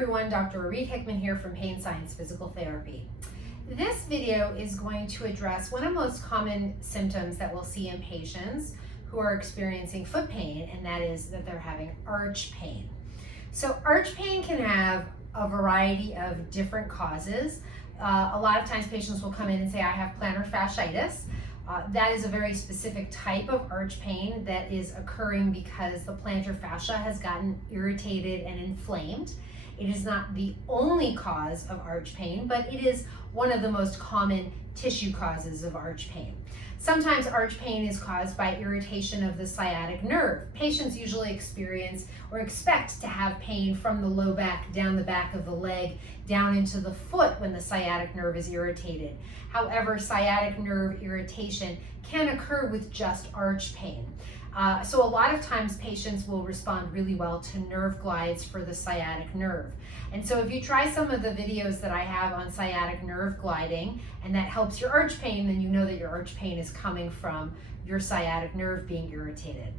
everyone, Dr. Orit here from Pain Science Physical Therapy. This video is going to address one of the most common symptoms that we'll see in patients who are experiencing foot pain, and that is that they're having arch pain. So arch pain can have a variety of different causes. A lot of times patients will come in and say, I have plantar fasciitis. That is a very specific type of arch pain that is occurring because the plantar fascia has gotten irritated and inflamed. It is not the only cause of arch pain, but it is one of the most common tissue causes of arch pain. Sometimes arch pain is caused by irritation of the sciatic nerve. Patients usually experience or expect to have pain from the low back, down the back of the leg, down into the foot when the sciatic nerve is irritated. However, sciatic nerve irritation can occur with just arch pain. So a lot of times patients will respond really well to nerve glides for the sciatic nerve. And so if you try some of the videos that I have on sciatic nerve gliding and that helps your arch pain, then you know that your arch pain is coming from your sciatic nerve being irritated.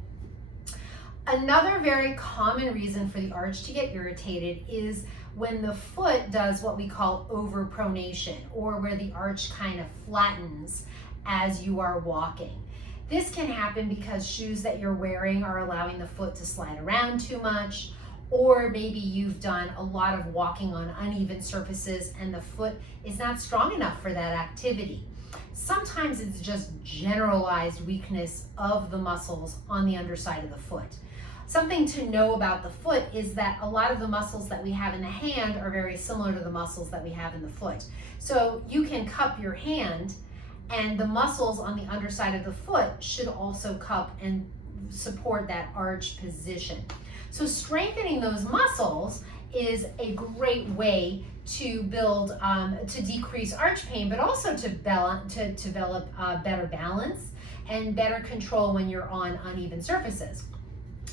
Another very common reason for the arch to get irritated is when the foot does what we call overpronation, or where the arch kind of flattens as you are walking. This can happen because shoes that you're wearing are allowing the foot to slide around too much, or maybe you've done a lot of walking on uneven surfaces and the foot is not strong enough for that activity. Sometimes it's just generalized weakness of the muscles on the underside of the foot. Something to know about the foot is that a lot of the muscles that we have in the hand are very similar to the muscles that we have in the foot. So you can cup your hand, and the muscles on the underside of the foot should also cup and support that arch position. So strengthening those muscles is a great way to build, to decrease arch pain, but also to develop better balance and better control when you're on uneven surfaces.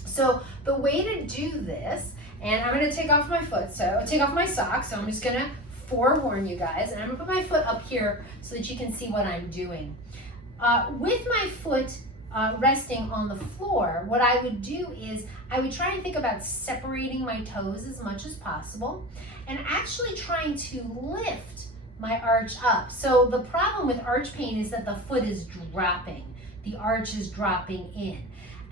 So the way to do this, and I'm gonna take off my socks, so I'm just gonna forewarn you guys, and I'm gonna put my foot up here so that you can see what I'm doing. With my foot resting on the floor, what I would do is I would try and think about separating my toes as much as possible and actually trying to lift my arch up. So the problem with arch pain is that the foot is dropping, the arch is dropping in.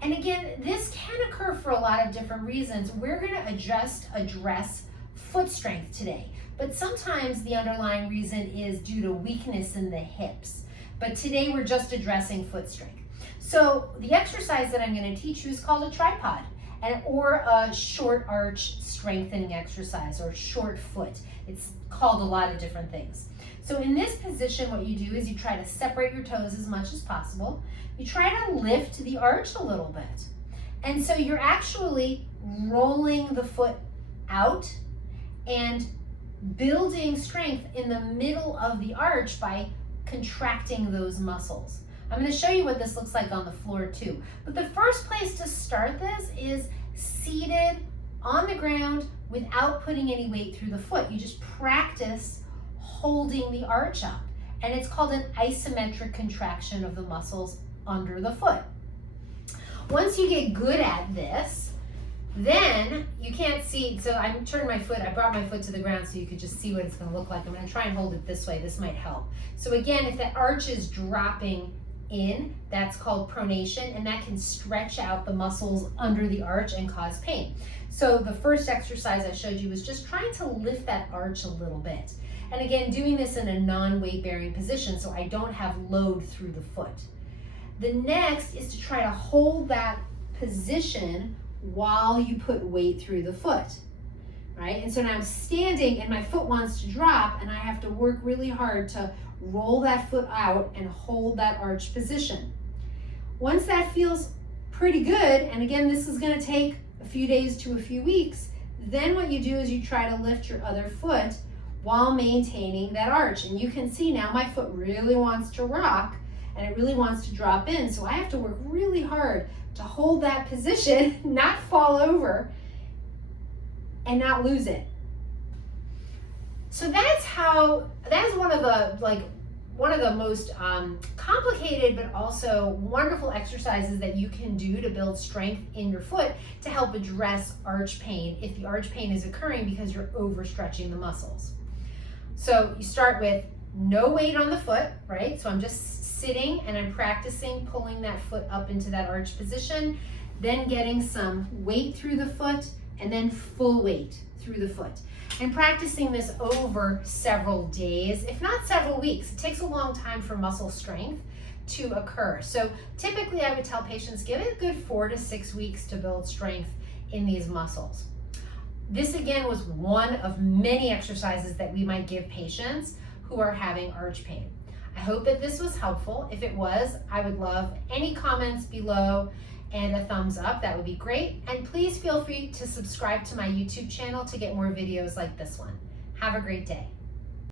And again, this can occur for a lot of different reasons. We're gonna address foot strength today. But sometimes the underlying reason is due to weakness in the hips. But today we're just addressing foot strength. So the exercise that I'm going to teach you is called a tripod, or a short arch strengthening exercise, or short foot. It's called a lot of different things. So in this position, what you do is you try to separate your toes as much as possible. You try to lift the arch a little bit. And so you're actually rolling the foot out and building strength in the middle of the arch by contracting those muscles. I'm going to show you what this looks like on the floor too. But the first place to start this is seated on the ground without putting any weight through the foot. You just practice holding the arch up. And it's called an isometric contraction of the muscles under the foot. Once you get good at this, then you can't see, so I'm turning my foot, I brought my foot to the ground so you could just see what it's going to look like. I'm going to try and hold it this way. This might help. So again, if the arch is dropping in, that's called pronation, and that can stretch out the muscles under the arch and cause pain. So the first exercise I showed you was just trying to lift that arch a little bit. And again, doing this in a non-weight bearing position so I don't have load through the foot. The next is to try to hold that position while you put weight through the foot, right? And so now I'm standing and my foot wants to drop, and I have to work really hard to roll that foot out and hold that arch position. Once that feels pretty good, and again, this is going to take a few days to a few weeks, then what you do is you try to lift your other foot while maintaining that arch. And you can see now my foot really wants to rock and it really wants to drop in, so I have to work really hard to hold that position, not fall over, and not lose it. So that is one of the one of the most complicated but also wonderful exercises that you can do to build strength in your foot to help address arch pain if the arch pain is occurring because you're overstretching the muscles. So you start with no weight on the foot, right? So I'm just sitting and I'm practicing pulling that foot up into that arch position, then getting some weight through the foot, and then full weight through the foot. And practicing this over several days, if not several weeks. It takes a long time for muscle strength to occur. So typically I would tell patients, give it a good 4 to 6 weeks to build strength in these muscles. This again was one of many exercises that we might give patients who are having arch pain. I hope that this was helpful. If it was, I would love any comments below and a thumbs up. That would be great. And please feel free to subscribe to my YouTube channel to get more videos like this one. Have a great day.